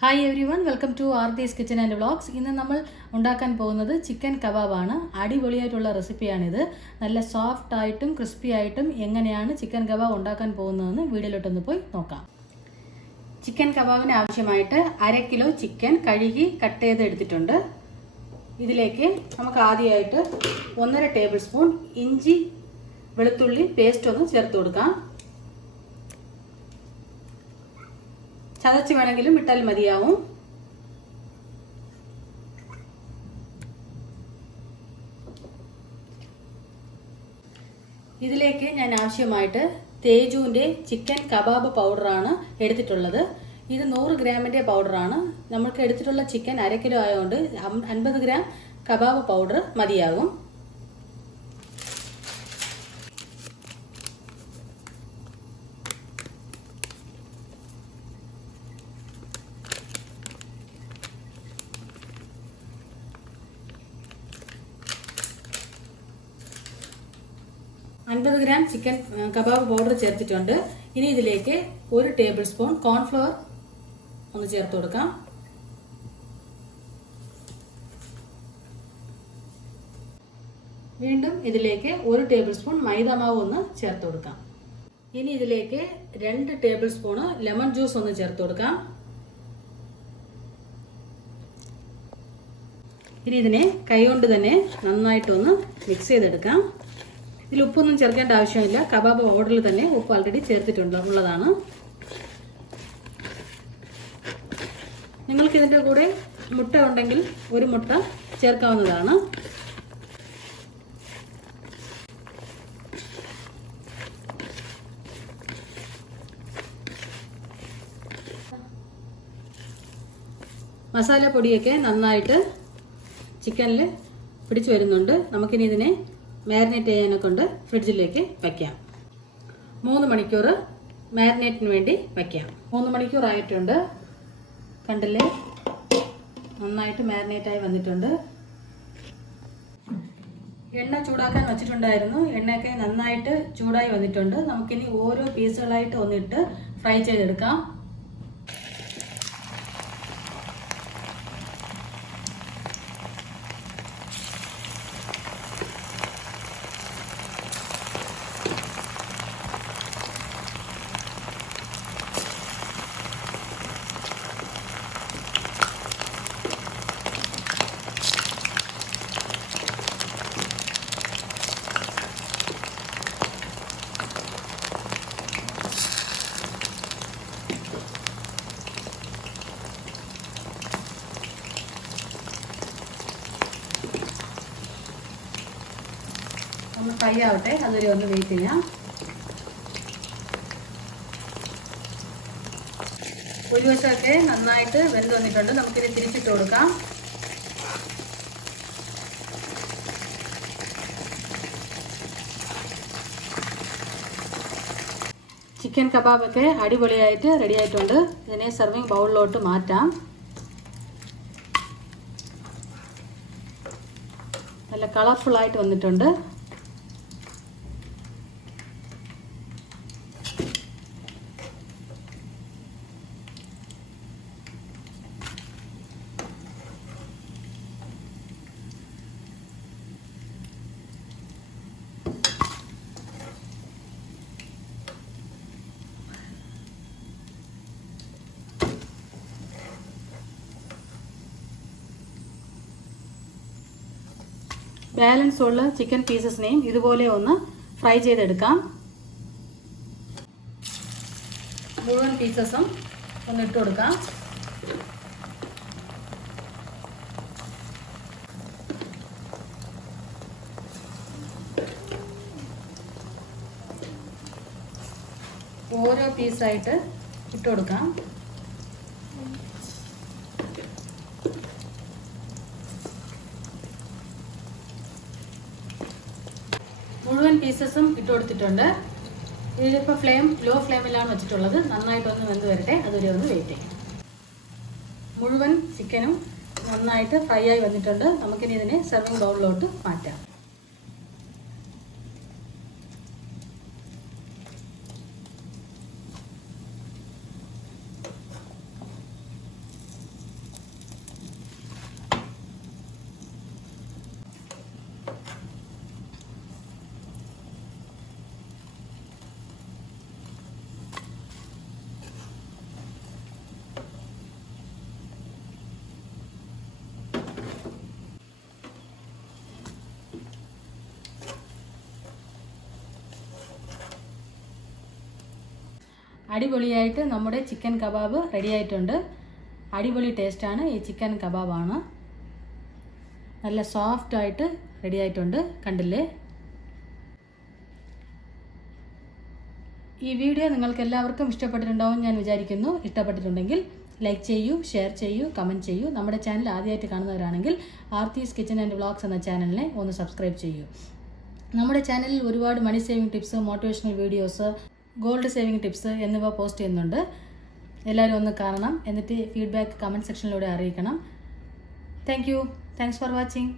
Hi everyone, welcome to Aarthi's kitchen and vlogs. ഇന്ന് നമ്മൾ ഉണ്ടാക്കാൻ പോകുന്നത് ചിക്കൻ കബാബാണ്. അടിപൊളിയായിട്ടുള്ള റെസിപ്പിയാണിത്. നല്ല സോഫ്റ്റ് ആയിട്ടും ക്രിസ്പി ആയിട്ടും എങ്ങനെയാണ് ചിക്കൻ കബാബ് ഉണ്ടാക്കാൻ പോകുന്നതെന്ന് വീഡിയോയിലോട്ടൊന്ന് പോയി നോക്കാം. ചിക്കൻ കബാബിന് ആവശ്യമായിട്ട് 1/2 കിലോ ചിക്കൻ കഴുകി കട്ട് ചെയ്ത് എടുത്തിട്ടുണ്ട്. ഇതിലേക്ക് നമുക്ക് ആദ്യമായിട്ട് 1.5 ടേബിൾ സ്പൂൺ ഇഞ്ചി വെളുത്തുള്ളി പേസ്റ്റ് ഒന്ന് ചേർത്ത് കൊടുക്കാം. ചതച്ച് വേണമെങ്കിലും ഇട്ടാൽ മതിയാവും. ഇതിലേക്ക് ഞാൻ ആവശ്യമായിട്ട് തേജുവിൻ്റെ ചിക്കൻ കബാബ് പൗഡറാണ് എടുത്തിട്ടുള്ളത്. ഇത് 100 ഗ്രാമിൻ്റെ പൗഡറാണ്. നമുക്ക് എടുത്തിട്ടുള്ള ചിക്കൻ 1/2 കിലോ ആയതുകൊണ്ട് 50 ഗ്രാം കബാബ് പൗഡർ മതിയാകും. $50 ഗ്രാം ചിക്കൻ കബാബ് പൗഡർ ചേർത്തിട്ടുണ്ട്. ഇനി ഇതിലേക്ക് 1 ടേബിൾ സ്പൂൺ കോൺഫ്ലവർ ഒന്ന് ചേർത്ത് കൊടുക്കാം. വീണ്ടും ഇതിലേക്ക് 1 ടേബിൾ സ്പൂൺ മൈദാമാവ് ഒന്ന് ചേർത്ത് കൊടുക്കാം. ഇനി ഇതിലേക്ക് 2 ടേബിൾ സ്പൂൺ ലെമൺ ജ്യൂസ് ഒന്ന് ചേർത്ത് കൊടുക്കാം. ഇനി ഇതിനെ കൈകൊണ്ട് തന്നെ നന്നായിട്ടൊന്ന് മിക്സ് ചെയ്തെടുക്കാം. ഇതിൽ ഉപ്പൊന്നും ചേർക്കേണ്ട ആവശ്യമില്ല. കബാബ് പൗഡറിൽ തന്നെ ഉപ്പ് ആൾറെഡി ചേർത്തിട്ടുള്ളതാണ്. നിങ്ങൾക്ക് ഇതിൻ്റെ കൂടെ മുട്ട ഉണ്ടെങ്കിൽ 1 മുട്ട ചേർക്കാവുന്നതാണ്. മസാലപ്പൊടിയൊക്കെ നന്നായിട്ട് ചിക്കനിൽ പിടിച്ചു വരുന്നുണ്ട്. നമുക്കിനി ഇതിനെ മാരിനേറ്റ് ചെയ്യാനെ കൊണ്ട് ഫ്രിഡ്ജിലേക്ക് വയ്ക്കാം. 3 മണിക്കൂർ മാരിനേറ്റിന് വേണ്ടി വയ്ക്കാം. 3 മണിക്കൂർ ആയിട്ടുണ്ട്. കണ്ടില്ലേ, നന്നായിട്ട് മാരിനേറ്റായി വന്നിട്ടുണ്ട്. എണ്ണ ചൂടാക്കാൻ വച്ചിട്ടുണ്ടായിരുന്നു. എണ്ണയൊക്കെ നന്നായിട്ട് ചൂടായി വന്നിട്ടുണ്ട്. നമുക്കിനി ഓരോ പീസുകളായിട്ട് ഒന്നിട്ട് ഫ്രൈ ചെയ്തെടുക്കാം. ഒന്ന് ഫ്രൈ ആവട്ടെ, അതുവരെ ഒന്ന് വെയിറ്റ് ചെയ്യാം. ഒരു വശമൊക്കെ നന്നായിട്ട് വെന്ത് വന്നിട്ടുണ്ട്. നമുക്കിത് തിരിച്ചിട്ട് കൊടുക്കാം. ചിക്കൻ കബാബൊക്കെ അടിപൊളിയായിട്ട് റെഡി ആയിട്ടുണ്ട്. ഇതിനെ സെർവിങ് ബൗളിലോട്ട് മാറ്റാം. നല്ല കളർഫുള്ളായിട്ട് വന്നിട്ടുണ്ട്. ബാലൻസ് ഉള്ള ചിക്കൻ പീസസിനെയും ഇതുപോലെ ഒന്ന് ഫ്രൈ ചെയ്തെടുക്കാം. മുഴുവൻ പീസസും ഒന്ന് ഇട്ട് കൊടുക്കാം. ഓരോ പീസായിട്ട് ഇട്ട് കൊടുക്കാം. മുഴുവൻ പീസസും ഇട്ട് കൊടുത്തിട്ടുണ്ട്. ഇതിലിപ്പോൾ ലോ ഫ്ലെയിമിലാണ് വെച്ചിട്ടുള്ളത്. നന്നായിട്ടൊന്ന് വെന്ത് വരട്ടെ, അതുവരെ ഒന്ന് വെയിറ്റ് ചെയ്യാം. മുഴുവൻ ചിക്കനും നന്നായിട്ട് ഫ്രൈ ആയി വന്നിട്ടുണ്ട്. നമുക്കിനി ഇതിനെ സെർവിങ് ബൗളിലോട്ട് മാറ്റാം. അടിപൊളിയായിട്ട് നമ്മുടെ ചിക്കൻ കബാബ് റെഡി ആയിട്ടുണ്ട്. അടിപൊളി ടേസ്റ്റാണ്. ഈ ചിക്കൻ കബാബാണ്. നല്ല സോഫ്റ്റായിട്ട് റെഡി ആയിട്ടുണ്ട്. കണ്ടില്ലേ? ഈ വീഡിയോ നിങ്ങൾക്ക് എല്ലാവർക്കും ഇഷ്ടപ്പെട്ടിട്ടുണ്ടാവും ഞാൻ വിചാരിക്കുന്നു. ഇഷ്ടപ്പെട്ടിട്ടുണ്ടെങ്കിൽ ലൈക്ക് ചെയ്യൂ, ഷെയർ ചെയ്യൂ, കമൻറ്റ് ചെയ്യൂ. നമ്മുടെ ചാനൽ ആദ്യമായിട്ട് കാണുന്നവരാണെങ്കിൽ ആർത്തീസ് കിച്ചൺ ആൻഡ് വ്ളോഗ്സ് എന്ന ചാനലിനെ ഒന്ന് സബ്സ്ക്രൈബ് ചെയ്യൂ. നമ്മുടെ ചാനലിൽ ഒരുപാട് money saving tips, motivational videos, gold saving tips എന്നിവ പോസ്റ്റ് ചെയ്യുന്നുണ്ട്. എല്ലാവരും ഒന്ന് കാണണം. എന്നിട്ട് ഫീഡ്ബാക്ക് കമൻറ്റ് സെക്ഷനിലൂടെ അറിയിക്കണം. Thanks for watching.